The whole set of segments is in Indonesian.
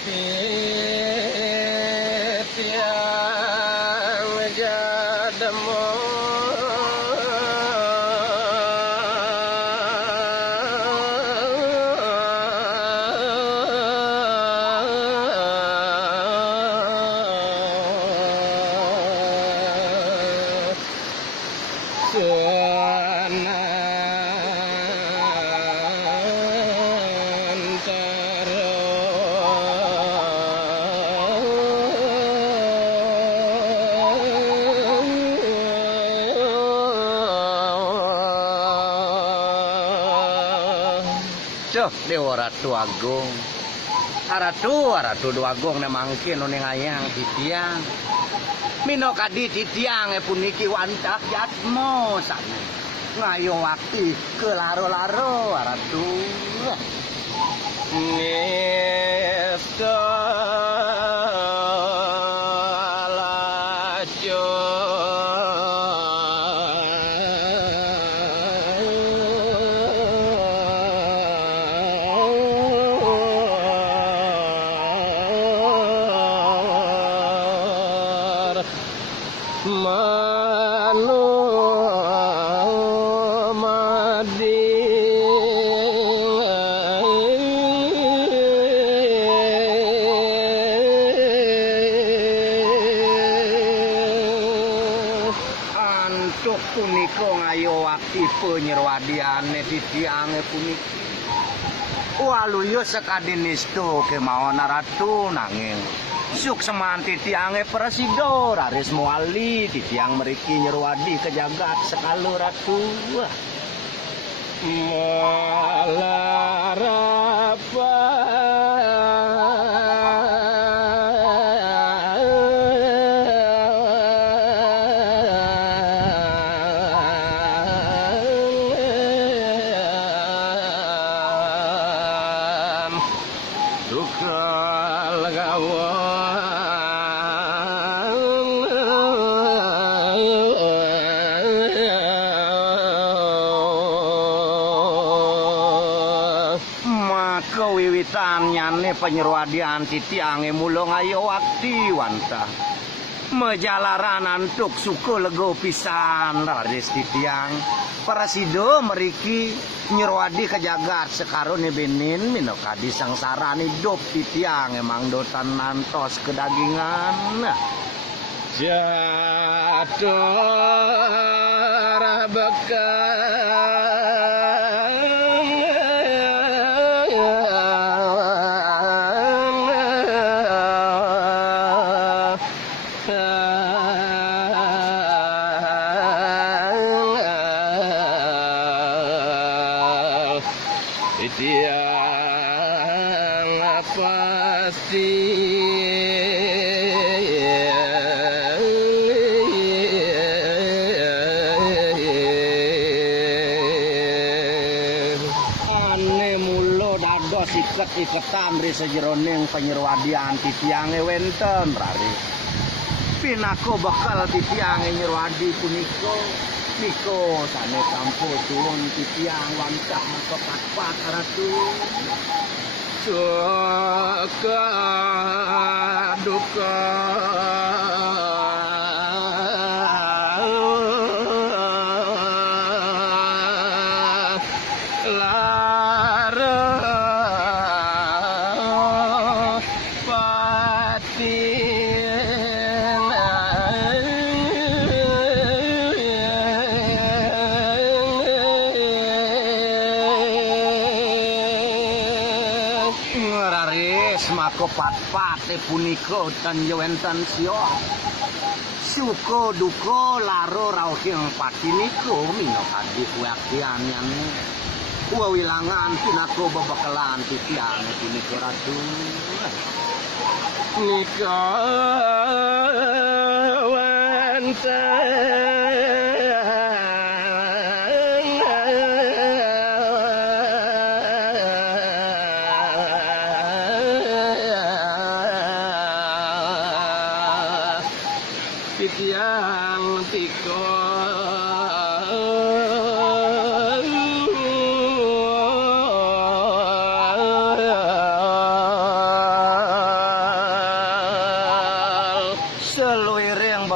Titiang jademo Dewa Ratu Agung. Ratu Agung nemangkin ning ayang titiang. Mino kadi titiang puniki wantah jatmo sami. Ngayong wakti ke laro-laro Ratu. Nesta penyerwadiane titiange puniki waluyo sakadinistu kemawon Ratu nanging suk seman titiange presida raris muali titiang mriki nyerwadi ke jagat sekalu Ratu malarapa penyerwadian titiange mulung ayo wakti wantah mejalaran antuk suku lego pisan raris titiang parasido meriki nyerwadi ke jagat sekarone benin mino kadi sangsarani dop titiang emang dotan nantos kedagingan jatuh bekas iketan ri sejeroning penyerwadian titiange wenten rari pinako bakal titiange nyerwadi punika niko sane tampo suwun titiang wantah kepat-pat Ratu suka duka pat-pat punika ten wenten sio suko duko laro raoking patiniko mino kadi kuakian yang wawilangan pinako babakalan titiang punika Ratu nika wenten titiang tiko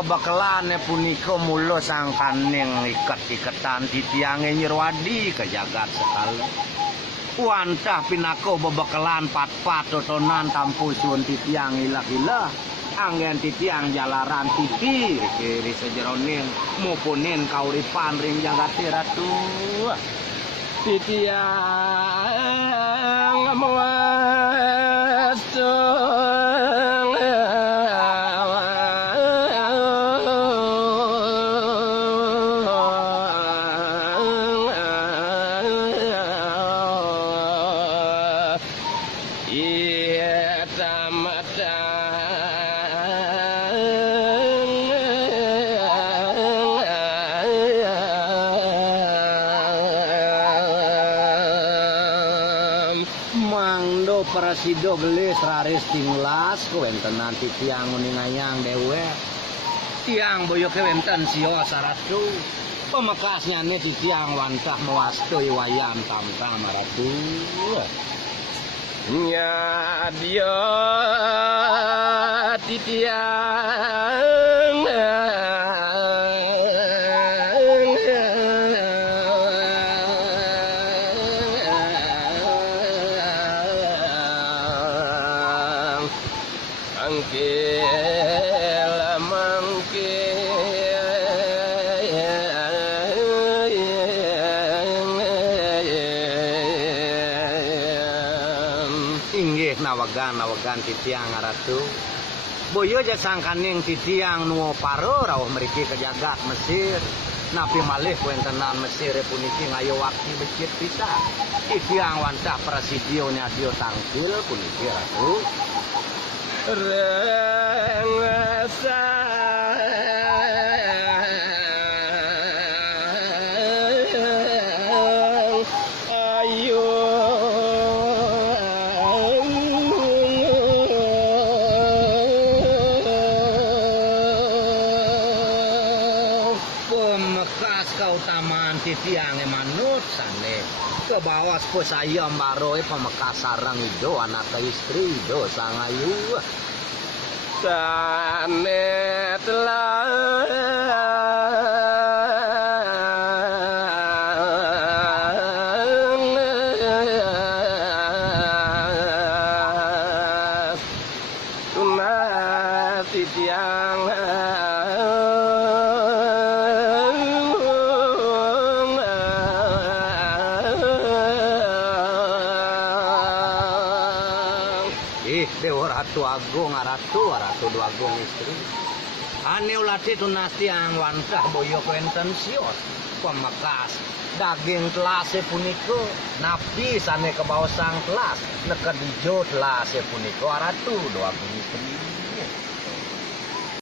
babakelane punika mula sangkaning iket-iketan titiange Nyirwadi ke jagat sekali. Wantah pinako babakelan pat-pat totonan tampu suun titiang ilah-ilah. Anggen titiang jalaran titi kiri sejeronin mupunin kauripan ring jagat ratu. Titiang muastung Parasido gelis raris tinglas kewenten nanti tiang uningayang dewe tiang boyo kewenten sio saratu pemekasnya nih di tiang wantah mewastui wayam tamtang maratu nya dia titiang nawagan titiang ratu boyo ja sangkaning titiang nuo paro rawuh mriki ke jagat Mesir napi malih kuentenan Mesir puniki ngayo waktu becit pisan titiang wantah prasidio nyadio tangkil puniki ratu rengasa titiang manut sane ke bawah saya mbaroe pemekas sarang ido anak istri ido sangayu sane telah tunah titiang Ratu dua agung istri ane ulati tunasti ang wantah boyo kuenten sios pemekas daging telase puniko napi sane ke bawah sang telas nekedijo telase puniko ratu dua agung istri